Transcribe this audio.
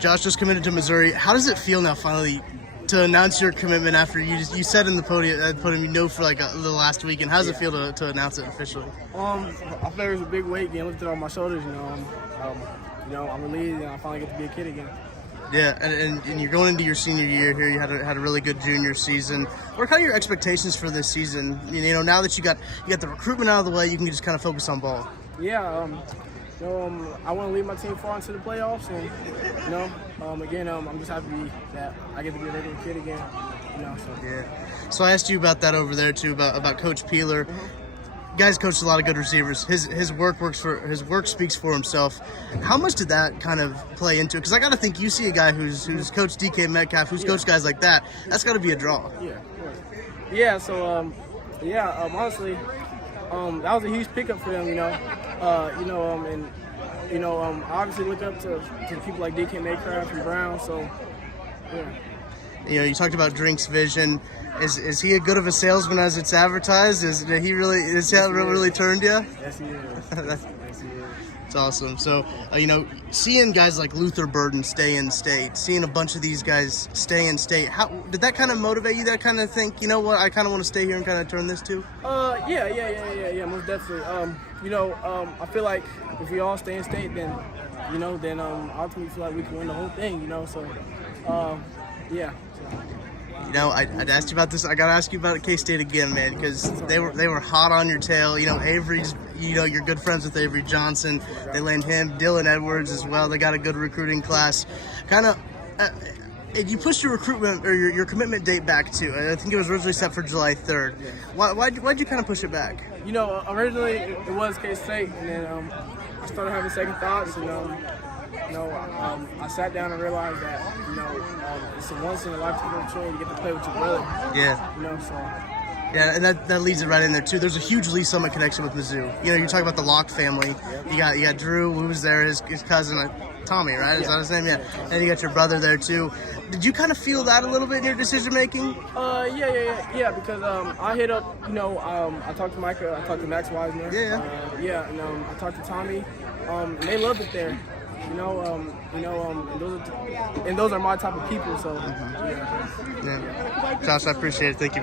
Josh just committed to Missouri. How does it feel now finally to announce your commitment after you said in the podium you know for like the last week? And how does it feel to announce it officially? I feel it was a big weight being lifted on my shoulders. I'm relieved and I finally get to be a kid again. Yeah, and you're going into your senior year here. You had a really good junior season. What are kind of your expectations for this season? Now that you got the recruitment out of the way, you can just kind of focus on ball. Yeah, I want to lead my team far into the playoffs, and again, I'm just happy that I get to be a regular kid again. Yeah. So I asked you about that over there too, about Coach Peeler. Guy's coached a lot of good receivers. His work speaks for himself. How much did that kind of play into it? Because I got to think you see a guy who's coached DK Metcalf, who's coached guys like that. That's got to be a draw. Yeah. Yeah. So honestly, that was a huge pickup for them. I obviously look up to people like DK Metcalf and Brown. So yeah. You talked about Drink's vision. Is he as good of a salesman as it's advertised? Is he really turned you? Yes, he is. Yes, he is. It's awesome. So, seeing guys like Luther Burden stay in state, seeing a bunch of these guys stay in state, how did that kind of motivate you? That kind of think, you know what, I kind of want to stay here and kind of turn this to? Yeah, most definitely. I feel like if we all stay in state, then ultimately feel like we can win the whole thing. Yeah. I'd asked you about this. I got to ask you about K-State again, man, because they were hot on your tail. Avery's, you're good friends with Avery Johnson. They land him, Dylan Edwards as well. They got a good recruiting class. Kind of, you pushed your recruitment or your commitment date back too. I think it was originally set for July 3rd. Why'd you kind of push it back? Originally it was K-State, and then I started having second thoughts, and I sat down and realized that, it's a once-in-a-lifetime opportunity to get to play with your brother. Yeah. Yeah, and that leads it right in there, too. There's a huge Lee Summit connection with Mizzou. You talk about the Locke family. You got Drew, who was there, his cousin, Tommy, right? Is that his name? Yeah. And you got your brother there, too. Did you kind of feel that a little bit in your decision-making? Yeah, because I hit up, I talked to Micah, I talked to Max Wisner. And I talked to Tommy, and they loved it there. And those are my type of people. So, yeah. Josh, I appreciate it. Thank you.